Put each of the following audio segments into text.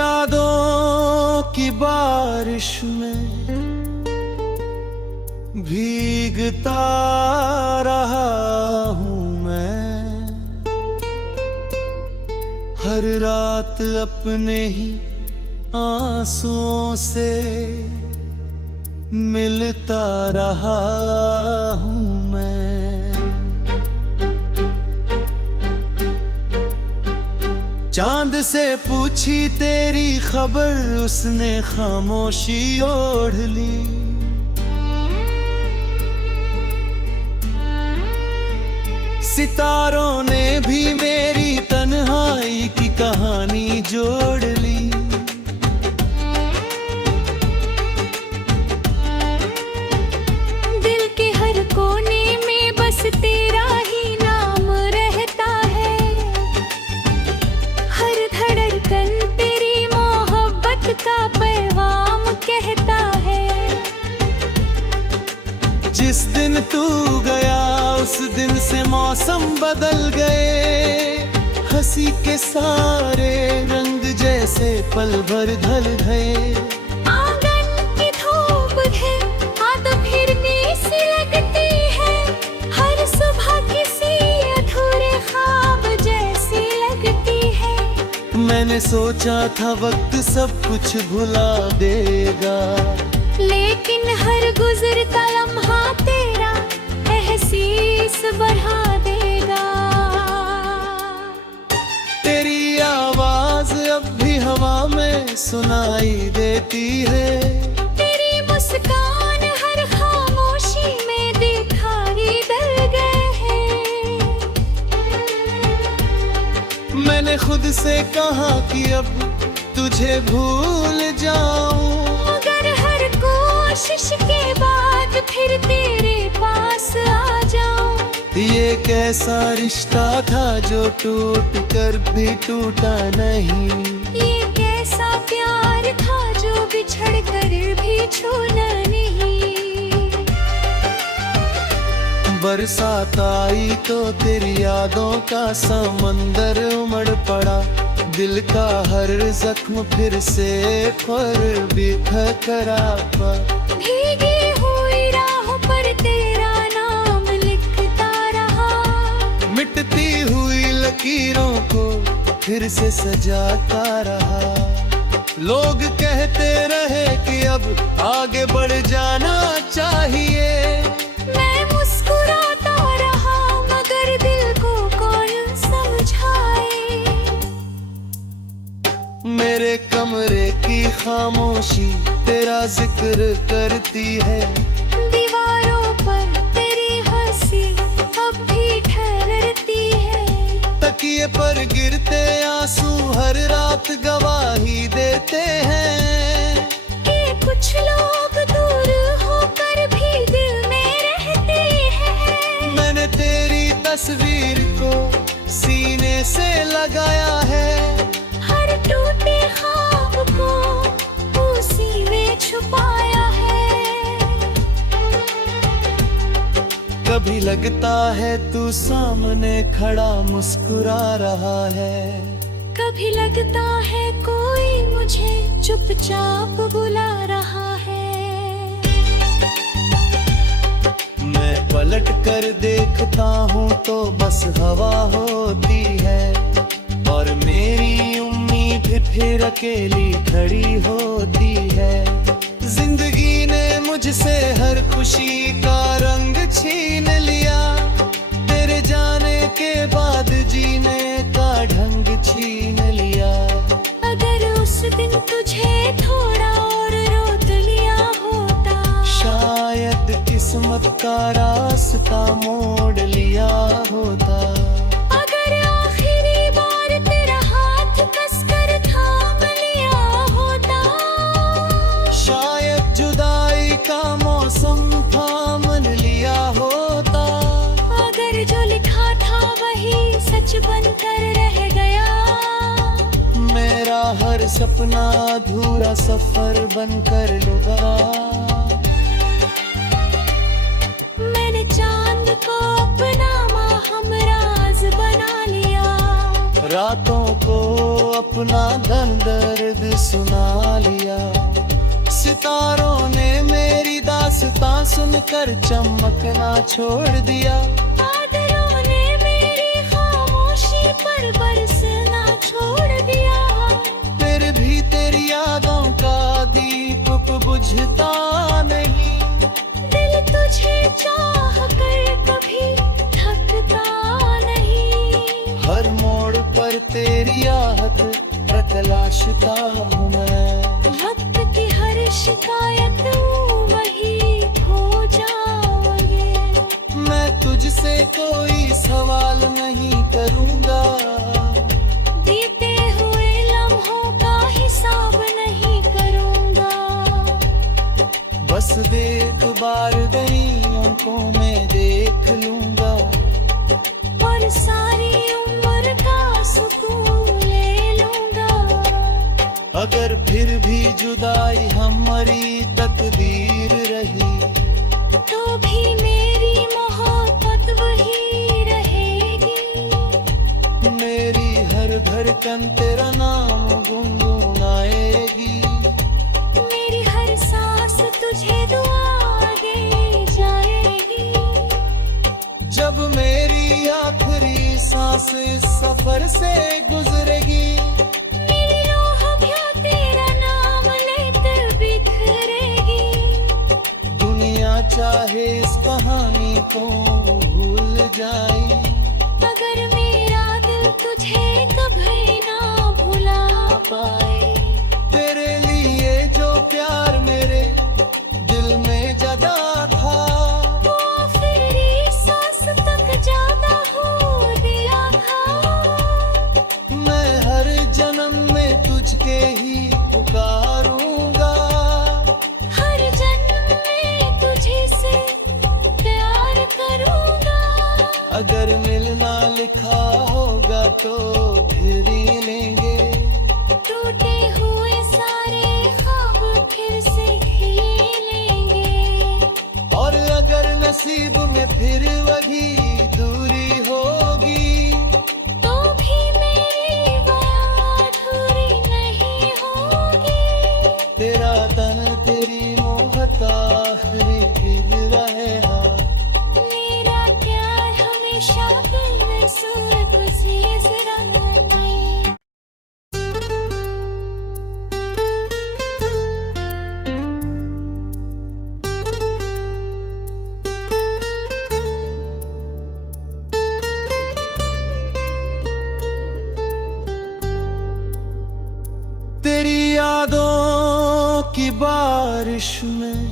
यादों की बारिश में भीगता रहा हूँ मैं, हर रात अपने ही आंसुओं से मिलता रहा हूँ मैं। चांद से पूछी तेरी खबर, उसने खामोशी ओढ़ ली। सितारों ने भी मेरी तन्हाई की कहानी जोड़ ली। दिल के हर कोने में बस तेरा ही नाम रहता है, हर धड़कन तेरी मोहब्बत का पैगाम कहता है। जिस दिन तू गया उस दिन से मौसम बदल गए, हंसी के सारे रंग जैसे पल भर ढल गए। आंगन की धूप है हाथ फिरने सी लगती है, हर सुबह किसी अधूरे ख्वाब जैसी लगती है। मैंने सोचा था वक्त सब कुछ भुला देगा, लेकिन हर गुजरता लम्हा तेरा एहसास बढ़ा देगा। तेरी आवाज अब भी हवा में सुनाई देती है, तेरी मुस्कान हर खामोशी में दिखाई दे गए हैं। मैंने खुद से कहा कि अब तुझे भूल जाऊं, मगर हर कोशिश के बाद फिर तेरे पास आ जाऊं। ये कैसा रिश्ता था जो टूट कर भी टूटा नहीं, ये कैसा प्यार था जो बिछड़ कर भी छूना नहीं। बरसात आई तो तेरी यादों का समंदर उमड़ पड़ा, दिल का हर जख्म फिर से पर बिखरा पा। भीगी हुई राह पर तेरा नाम लिखता रहा, मिटती हुई लकीरों को फिर से सजाता रहा। लोग कहते रहे कि अब आगे बढ़ जाना चाहिए, मैं मुस्कुराता रहा मगर दिल को कौन समझाए। मेरे कमरे की खामोशी तेरा जिक्र करती है, दीवारों पर तेरी हंसी अब भी ठहरती है। तकिए पर गिरते आंसू हर रात गवाही देते हैं, कि कुछ लोग दूर होकर भी दिल में रहते हैं। मैंने तेरी तस्वीर को सीने से लगाया है, हर टूटे ख्वाब को उसी में छुपाया है। कभी लगता है तू सामने खड़ा मुस्कुरा रहा है, कभी लगता है कोई मुझे चुपचाप बुला रहा है। मैं पलट कर देखता हूँ तो बस हवा होती है, और मेरी उम्मीद फिर अकेली खड़ी होती है। जिंदगी ने मुझसे हर खुशी का रंग छीन लिया, तेरे जाने के बाद जीने का ढंग छीन लिया। अगर उस दिन तुझे थोड़ा और रोक लिया होता, शायद किस्मत का रास्ता मोड़ लिया होता। अगर आखिरी बार तेरा हाथ कसकर थाम लिया होता, शायद जुदाई का मौसम थाम लिया होता। अगर जो लिखा था वही सच बनकर रह गया, मेरा हर सपना अधूरा सफर बनकर डूबा। मैंने चांद को अपना हमराज बना लिया, रातों को अपना दर्द सुना लिया। सितारों ने मेरी दास्तां सुनकर चमकना छोड़ दिया। बादलों ने मेरी खामोशी पर बरसना छोड़ दिया। फिर भी तेरी यादों का दीपक बुझता नहीं। दिल तुझे चाह कर कभी थकता नहीं। हर मोड़ पर तेरी आहट तलाशता हूँ मैं। वक्त की हर शिकायत वही खो जाओगे। मैं तुझसे कोई सवाल नहीं करूँगा। बीते हुए लम्हों का हिसाब नहीं करूँगा। बस एक बार तेरी आंखों में देख लूँगा। और सारी उम्र का सुकून ले लूँगा। अगर फिर भी जुदाई हमारी तकदीर रही, तो भी मेरी मोहब्बत वही रहेगी। मेरी हर धड़कन तेरा नाम गुनगुनाएगी। मेरी हर सांस तुझे दुआ दे जाएगी। जब मेरी आखिरी सांस इस सफर से गुजरेगी, मेरी रूह भी तेरा नाम लेते बिखरेगी। दुनिया चाहे इस कहानी को भूल जाए, अगर मेरा दिल तुझे कभी ना भुला पाए। तेरे लिए जो प्यार मेरे दिल में जगा था, वो आखिरी सांस तक ज्यादा हो दिया था। मैं हर जन्म में तुझके ही पुकारूंगा। हर जन्म में तुझे से प्यार करूंगा। अगर मिलना लिखा होगा तो फिर ही लेंगे। टूटे हुए सारे ख्वाब फिर से खिलेंगे। और अगर नसीब में फिर वही दूरी होगी, तो भी मेरी बयां अधूरी नहीं होगी। तेरा तन तेरी मोहब्बत आखिरी फिर रहेगा। मेरा प्यार हमेशा बेसूरत अजीज रंग में। तेरी यादों की बारिश में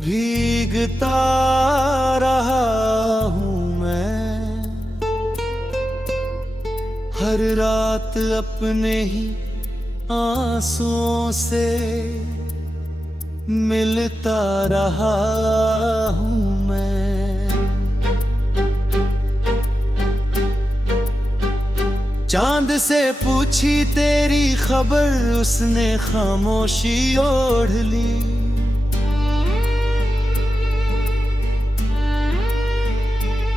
भीगता रहा हूँ मैं। हर रात अपने ही आंसुओं से मिलता रहा हूँ मैं। चांद से पूछी तेरी खबर, उसने खामोशी ओढ़ ली।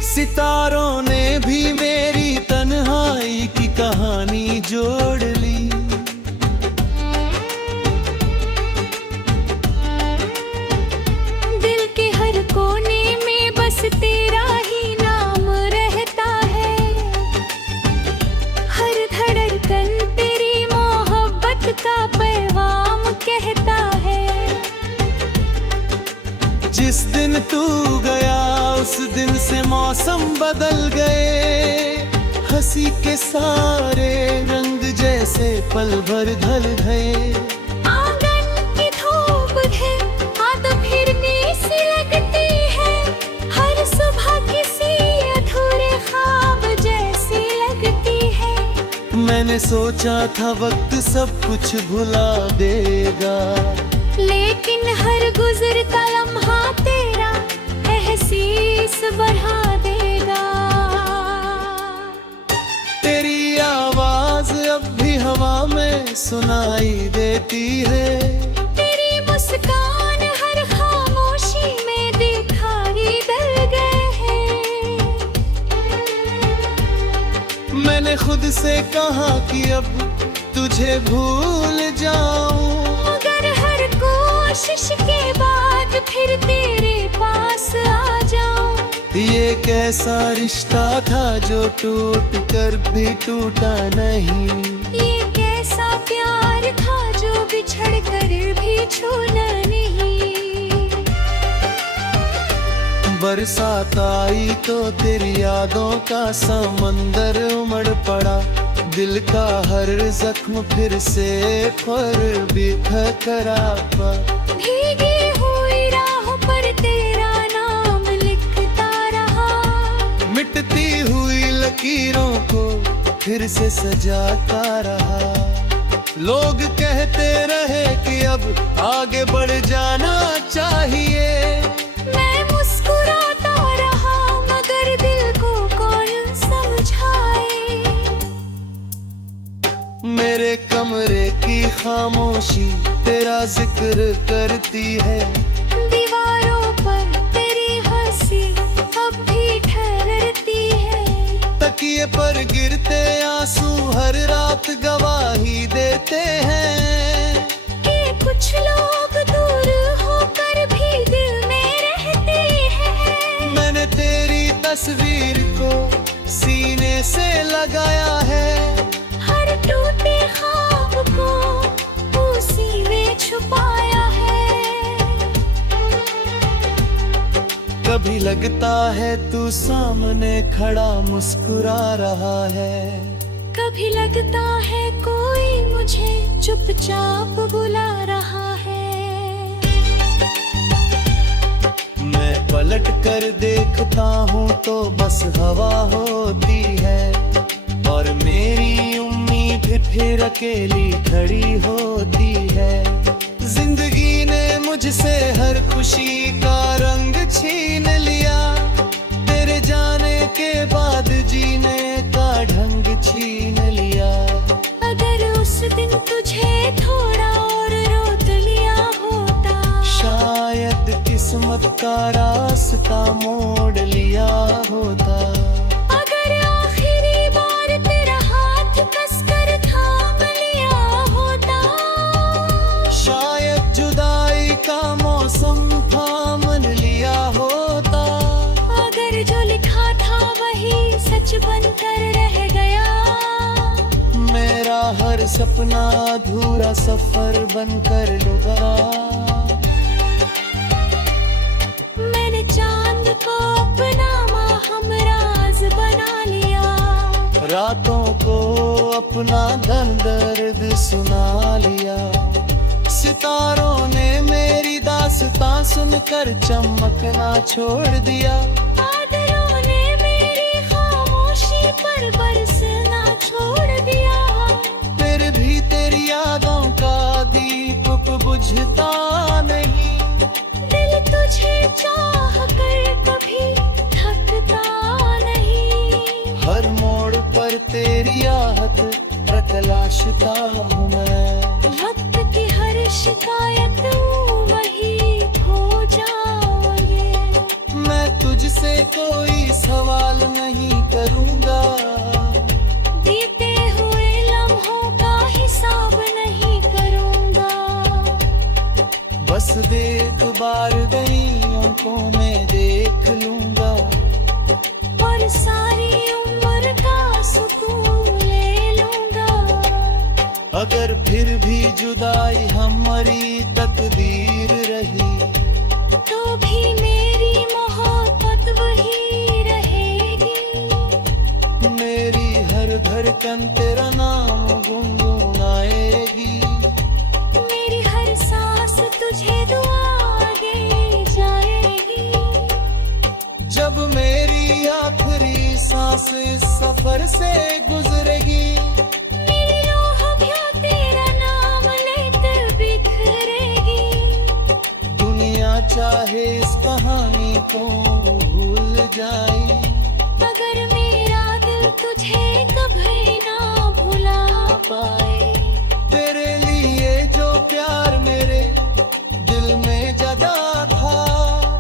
सितारों ने भी मेरी तन्हाई की कहानी जोड़ ली। दिल के हर कोने में बस तेरा ही नाम रहता है। हर धड़कन तेरी मोहब्बत का पैगाम कहता है। जिस दिन तू गया उस दिन से मौसम बदल गए। हंसी के सारे रंग जैसे पल भर ढल गए। आंगन की धूप है हाथ फिरने सी लगती है। हर सुबह किसी अधूरे ख्वाब जैसी लगती है। मैंने सोचा था वक्त सब कुछ भुला देगा, लेकिन हर गुजरता लम्हा तेरा एहसास बढ़ा देगा। तेरी आवाज अब भी हवा में सुनाई देती है। तेरी मुस्कान हर खामोशी में दिखाई दे गए हैं। मैंने मैंने खुद से कहा कि अब तुझे भूल जाऊं, मगर हर कोशिश के बाद फिर तेरे पास आ जाऊं। ये कैसा रिश्ता था जो टूट कर भी टूटा नहीं, ये कैसा प्यार था जो बिछड़ कर भी छूना नहीं। बरसात आई तो तेरी यादों का समंदर उमड़ पड़ा, दिल का हर जख्म फिर से पर बिखरा पा। भीगी हुई राहों पर तेरा नाम लिखता रहा, मिटती हुई लकीरों को फिर से सजाता रहा। लोग कहते रहे कि अब आगे बढ़ जाना चाहिए, मैं मुस्कुराता रहा मगर दिल को कौन समझाए। मेरे कमरे की खामोशी तेरा जिक्र करती है, दीवारों पर तेरी हंसी अब भी ठहरती है। तकिए पर गिरते आंसू हर रात गवाही देते हैं कि कुछ लोग दूर होकर भी दिल में रहते हैं। मैंने तेरी तस्वीर को सीने से लगाया है, हर टूटे ख्वाब को उसी में छुपाया है। कभी लगता है तू सामने खड़ा मुस्कुरा रहा है, कभी लगता है कोई मुझे चुपचाप बुला रहा है। मैं पलट कर देखता हूँ तो बस हवा होती है, और मेरी उम्मीद फिर अकेली खड़ी होती है। जिंदगी ने मुझसे हर खुशी का रंग छीन लिया, तेरे जाने के बाद जीने का ढंग छीन लिया। अगर उस दिन तुझे थोड़ा और रोक लिया होता, शायद किस्मत का रास्ता मोड़ लिया होता। अगर आखिरी बार तेरा हाथ कसकर थाम लिया होता, शायद जुदाई का मौसम थाम लिया होता। अगर जो लिखा था वही सच बनकर रह गया, मेरा हर सपना अधूरा सफर बनकर डूबा। मैंने चांद को अपना हमराज बना लिया, रातों को अपना दर्द सुना लिया। सितारों ने मेरी दास्तां सुनकर चमकना छोड़ दिया, बादलों ने मेरी खामोशी पर बरसना छोड़ दिया। फिर भी तेरी यादों का दीप बुझता नहीं, दिल तुझे चाह कर कभी थकता नहीं। हर मोड़ पर तेरी आहट तलाशता हूँ मैं। वक्त की हर शिकायत वही खो जाओगे, मैं तुझसे कोई सवाल नहीं करूँगा, बीते हुए लम्हों का हिसाब नहीं करूँगा। बस एक बार तेरी आंखों में देख लूँगा, और सारी उम्र का सुकून ले लूँगा। अगर फिर भी जुदाई हमारी तकदीर रही, तो भी मेरी मोहब्बत वही रहेगी। मेरी हर धड़कन तेरा नाम गुनगुनाएगी, मेरी हर सांस तुझे दुआ आगे जाएगी। जब मेरी आखिरी सांस इस सफर से गुजरेगी, मेरी रूह भी तेरा नाम लेकर बिखरेगी। दुनिया चाहे इस कहानी को भूल जाए, अगर मेरा दिल तुझे कभी ना भुला पाए, तेरे लिए जो प्यार मेरे दिल में जगा था,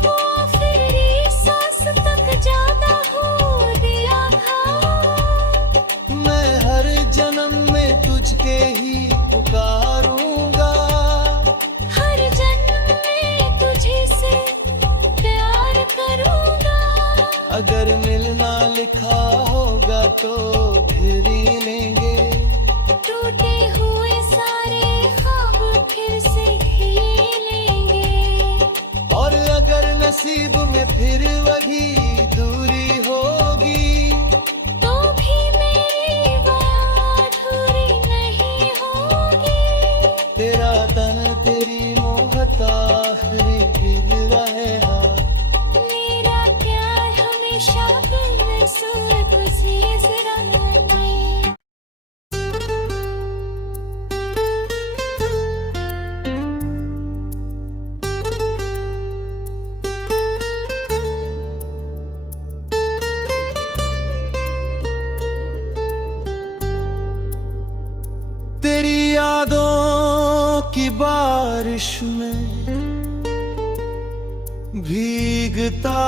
वो आखिरी सांस तक ज्यादा हो दिया था। मैं नसीब में फिर वही दूरी होगी, तो भी मेरी बात अधूरी नहीं होगी। तेरा तन तेरी मोहत आखिरी फिर रहे हाँ। मेरा प्यार हमेशा बेनसूर तुझे जरा नहीं। तेरी यादों की बारिश में भीगता